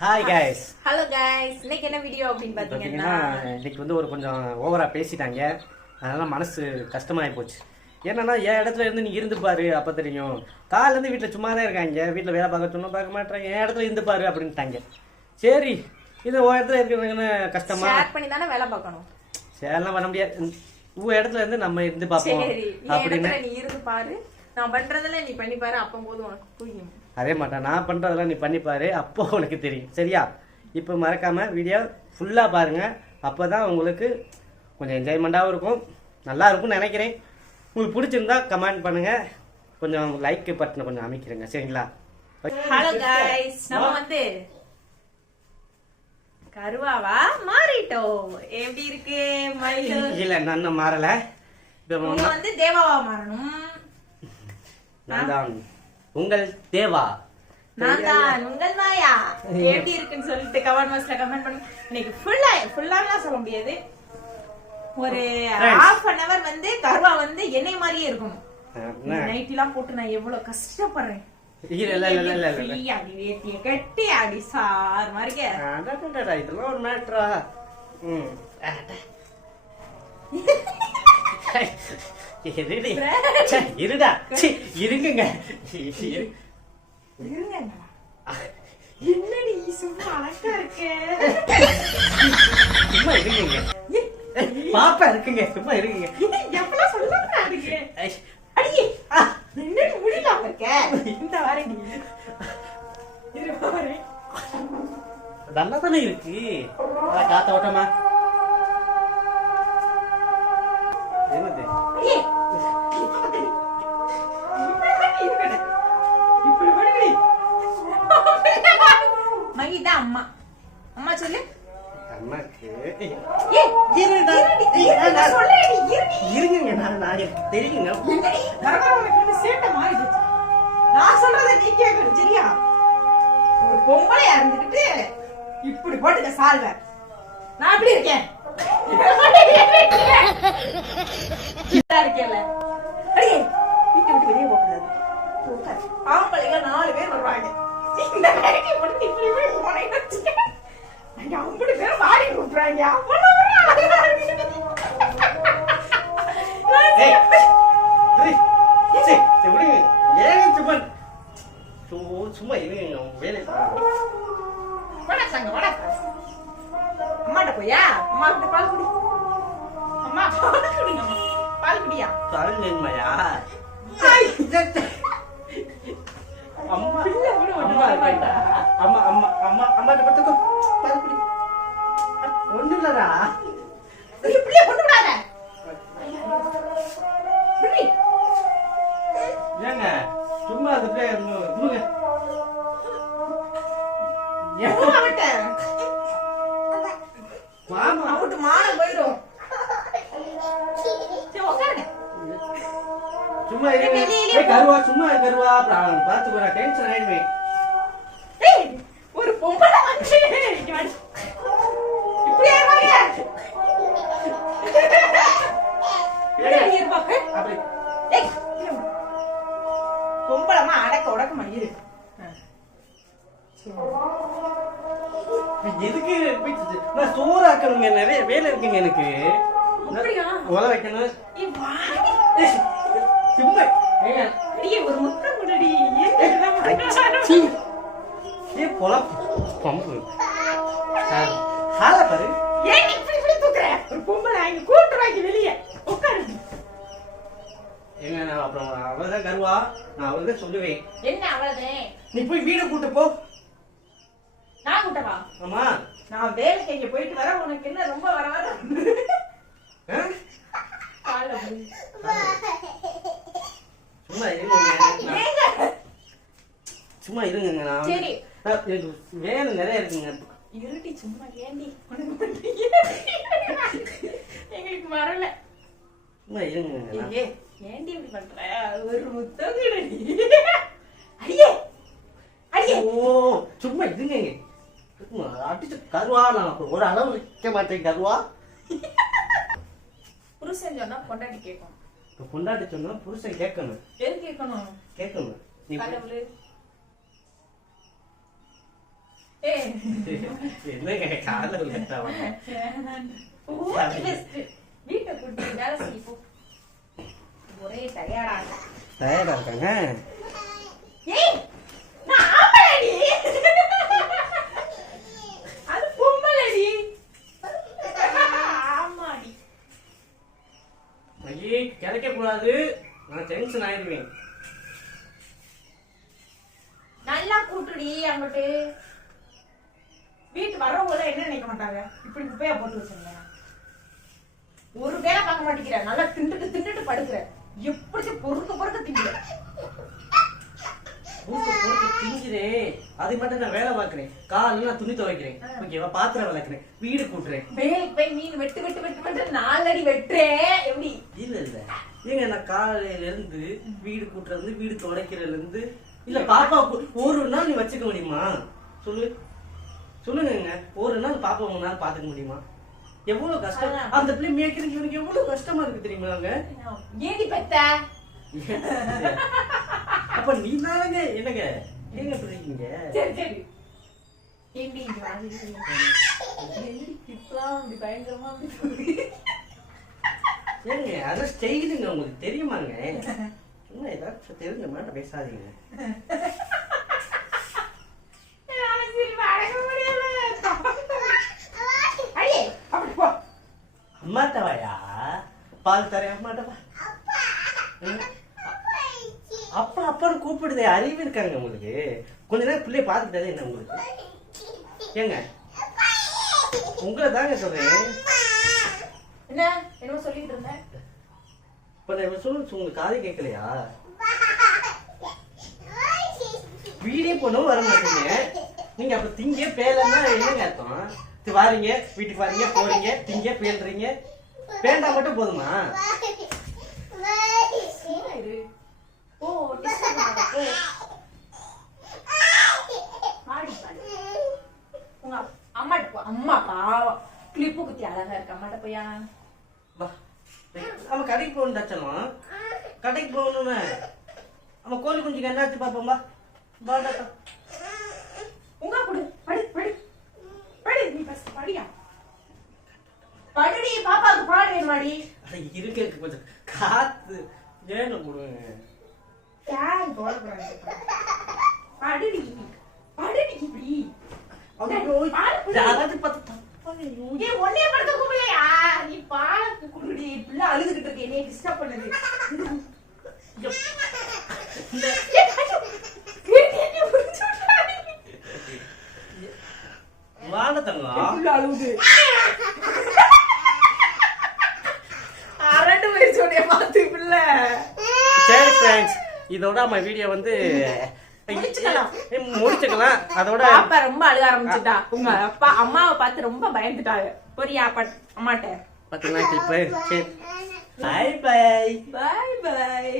Hi guys hello guys இன்னைக்கு என்ன video அப்படின்னு பார்த்தீங்கன்னா இன்னைக்கு வந்து ஒரு கொஞ்சம் ஓவரா பேசிட்டாங்க. அதனால மனசு கஷ்டமாயி போச்சு. என்னன்னா என் இடத்துல இருந்து நீ இருந்து பாரு அப்ப தெரியும். காலைல இருந்து வீட்டில் சும்மா தான் இருக்காங்க. வீட்டில் வேலை பார்க்க சொன்னா பார்க்க மாட்டாங்க என் இடத்துல இருந்து பாரு அப்படின்ட்டாங்க. சரி இது உன் இடத்துல இருக்கிறதுன்னு கஷ்டமா? ஷேர் பண்ணி தானே வேலை பார்க்கணும். சரிலாம் பண்ண முடியாது. உன் இடத்துல இருந்து நம்ம இருந்து பார்ப்போம் அப்படின்னு. நீ இருந்து பாரு. நான் பண்றதுல நீ பண்ணி பாரு. அப்போ போது உனக்கு புரியும். அதே மாட்டேன். நான் பண்றதெல்லாம் நீ பண்ணி பாரு. அப்போ உனக்கு தெரியும். சரியா? இப்போ மறக்காம வீடியோ ஃபுல்லா பாருங்க. அப்பதான் உங்களுக்கு கொஞ்சம் என்ஜாய்மெண்ட்டாகவும் இருக்கும். நல்லா இருக்கும்னு நினைக்கிறேன். உங்களுக்கு பிடிச்சிருந்தா கமெண்ட் பண்ணுங்க. கொஞ்சம் லைக் பட்டனை கொஞ்சம் அமைக்கிறேங்க. சரிங்களா? ஹலோ கைஸ் நம்ம வந்து கருவாவா மாறிட்டோம். எப்படி இருக்கு இல்ல நான் மாறல. வந்து தேவாவா மாறணும். நான் தான். உங்கள் தேவா. நான் தான் உங்கள் மாயா. எப்படி இருக்குன்னு சொல்லிட்டு கமெண்ட் பாக்ஸ்ல கமெண்ட் பண்ணுங்க. இன்னைக்கு ஃபுல்லா ஃபுல்லாலாம் சொல்ல முடியாது. ஒரு. ஹாஃப் அன் அவர் வந்து கருவா வந்து என்னை மாதிரியே இருக்கணும் என்ன? நைட் எல்லாம் போட்டு நான் எவ்வளவு கஷ்டப்படுறேன். கட்டி அடி சார் மாதிரி இதெல்லாம் ஒரு மேட்ரா இருடி. ச்சே, இருடா. ச்சீ, இருங்குங்க. இரு- இருங்கண்ணா. என்னடி சும்மா அழகா இருக்கு? சும்மா இருங்குங்க. பாப்பா இருக்குங்க. சும்மா இருக்குங்க எப்பெல்லாம் சொல்லுங்க அதுக்கு ஐ, அடியே என்னடி முடியலாம இருக்க? இந்த வாரேன் இரு வாரேன் நல்லா தானே இருக்கு. காத்த ஓட்டமா அம்மா. அம்மா சொல்லு. அம்மாக்கு இருடி, நான் தெரியுங்க. சேட்டை மாறிடுச்சு. நான் சொல்றதை நீ கேட்கணும் சரியா? ஒரு பொம்பளையா இருந்துகிட்டு இப்படி போட்டுக்க சால்வ. நான் எப்படி இருக்கேன்? இருக்கேன்ல. அடியே வீட்டை விட்டு வெளியே. ஆம்பளைங்க நாலு பேர் வருவாங்க. இந்த வேலைக்கு மட்டும் இப்படி இப்படி போனேன்னு வச்சுக்க. அங்க ஐம்பது பேர் வாடி கூப்பிடுறாங்க சும்மா இருங்க பாருங்க. வாடா சங்க, வாடா. அம்மாட்ட போயா அம்மா கிட்ட பால் குடி அம்மா பால் குடிங்க. பால் குடியா பால் வேணுமாயா? ஐய். அம்மா பிள்ளை கூட ஒண்ணு அம்மா. அம்மா அம்மா அம்மா அம்மாட்ட படுத்துக்கோ பால் குடி ஒண்ணு இல்லடா. ஐயோ, பிள்ளைய கொண்டு விடாத. விடுடி. ஏங்க சும்மா அது அப்படியே கொடுங்க. மாமா மானம் போயிடும். சும்மா கருவா சும்மா கருவா. அப்புறம் பாத்துக்கோ டென்ஷன் ஆயிடுவேன் பொம்பளை வந்து. இப்படியா இருப்பாங்க? பொம்பளைமா அடக்க உடக்கமா இரு. ஆ. எதுக்கு நான் சோறு ஆக்கணுங்க நிறைய வேலை இருக்குங்க எனக்கு? உல வைக்கணும். அடியே, ஒரு முத்தம் கொடுடி. பொல பம்பு. ஹால பாரு. ஏன் நீ இப்படி இப்படி தூக்குற? ஒரு பொம்பளை அங்க கூட்டு வாங்கி வெளியே. உட்காரு. ஏங்க நான் அப்புறம் அவதான் கருவா. நான் அவர்தான் சொல்லுவேன். என்ன அவ்வளவுதான் நீ போய் வீடு கூட்டு போ. நான் கூட்டவா ஆமா. நான் வேலைக்கு இங்க போயிட்டு வர உனக்கு என்ன ரொம்ப வர வர. சும்மா இருங்க? சும்மா இருங்க நான் சரி. எனக்கு வேலை நிறைய இருக்குங்க. இருட்டி சும்மா ஏண்டி? எங்களுக்கு வரல. சும்மா இருங்க ஏண்டி இப்படி பண்ற? ஒரு முத்தம் கொடுடி அடியே அடியே. ஓ சும்மா இருங்க சும்மா அடிச்சு கருவா நான் ஒரு அளவு வைக்க மாட்டேன் கருவா. புருஷன் சொன்னா பொண்டாட்டி கேட்கும் இப்போ பொண்டாட்டி சொன்னா புருஷன் கேட்கணும். கேட்கணும்? கேட்கணும். நீ என்னங்க காலைல ஒரே டயர்டா டயர்டா இருக்காங்க நான் கிடைக்க கூடாது நான் டென்ஷன் ஆயிடுவேன் நல்லா கூட்டுடி அங்கிட்டு வீட்டு வரவங்க எல்லாம் என்ன நினைக்க மாட்டாங்க. இப்படி குப்பையா போட்டு வச்சிருங்க ஒரு வேலை பார்க்க மாட்டேங்கிற நல்லா திண்டுட்டு திண்டுட்டு படுக்கிற எப்படி பொறுக்க பொறுக்க திங்குற திங்கிறேன் அது மட்டும் நான் வேலை பார்க்கறேன். காலையில நான் துணி துவைக்கிறேன். ஓகேவா? பாத்திரம் விளக்குறேன். வீடு கூட்டுறேன். வேலைக்கு போய் மீன் வெட்டு வெட்டு வெட்டு வெட்டு நாலடி வெட்டுறேன். எப்படி? இல்ல இல்ல. ஏங்க நான் காலையில இருந்து வீடு கூட்டுறது இருந்து வீடு துடைக்கிறதுல இருந்து இல்ல பாப்பா ஒரு நாள் நீ வச்சுக்க முடியுமா? சொல்லு. சொல்லுங்க ஒரு நாள் பாப்பா மூணு நாள் பாத்துக்க முடியுமா? எவ்வளவு கஷ்டம். அந்த பிள்ளை மேய்க்கிறதுக்கு இவனுக்கு எவ்வளவு கஷ்டமா இருக்கு தெரியுமாங்க ஏடி பெத்த? அப்ப நீ தானங்க. என்னங்க? ஏங்க இருக்கீங்க? சரி சரி. ஏண்டி இங்க பயங்கரமா? ஏங்க அதான் ஸ்டைலுங்க உங்களுக்கு தெரியுமாங்க? என்ன ஏதாச்சும் தெரிஞ்ச மாதிரி பேசாதீங்க என்னால சிரிப்பு அடக்க முடியல. அடியே, அப்படி போ. அம்மாட்ட வாயா பால் தரேன் அம்மாட்ட வா ம். அப்பா அப்பான்னு கூப்பிடுதே அறிவு இருக்காங்க உங்களுக்கு கொஞ்ச நேரம் பிள்ளைய பார்த்துட்டாலே என்ன உங்களுக்கு ஏங்க உங்களை தாங்க சொல்றேன் என்ன என்னமோ சொல்லிட்டு இருந்தேன் இப்ப நான் உங்களுக்கு காது கேட்கலையா வீடியோ போனவும் வர மாட்டீங்க நீங்க அப்ப திங்க பேலன்னா என்னங்க அர்த்தம் வாரீங்க வீட்டுக்கு வாரீங்க போறீங்க திங்க பேல்றீங்க பேண்டா மட்டும் போதுமா? என்ன இது ஓ பாடி பாடி உங்க அம்மாட்ட போ அம்மா பாவம் கிளிப்பு குத்தி அழகா இருக்கு அம்மாட்ட போயா வா. நம்ம கடைக்கு போகணும் தச்சலாம் கடைக்கு போகணுமே நம்ம கோழி குஞ்சுக்கு என்னாச்சு பாப்போம் வா. வா உங்க குடு படி படி படி. நீ ஃபர்ஸ்ட் படியா? படிடி பாப்பாவுக்கு பாடு வேணுமாடி இருக்க கொஞ்சம் காத்து ஏன்னு கொடுங்க யார் போட போறாங்க படிடி படிடி இப்படி. யாராவது பார்த்து உன்னைய படுத்த கூப்பிடுறியா? நீ பாலுக்கு குடுடி. பிள்ளை அழுதுகிட்டு இருக்கு. என்னைய disturb பண்ணுது. ஐயோ. இந்த ஏய், ஐயோ. கேட்டி, கேட்டி, புடிச்சு விட்டாடி. வாழ என் தங்கம் பிள்ளை அழுகுது. அரண்டு போயிருச்சு உன்னைய பார்த்து பிள்ளை. சரி ஃப்ரெண்ட்ஸ் இதோட நம்ம வீடியோ வந்து முடிச்சுக்கலாம். அதோட பாப்பா ரொம்ப அழுக ஆரம்பிச்சுட்டா. உங்க அப்பா அம்மாவை பார்த்து ரொம்ப பயந்துட்டாங்க. பொரியா அம்மாட்ட? பார்த்தீங்கன்னா கிளிப்பு சரி. பாய் பாய் பாய் பாய்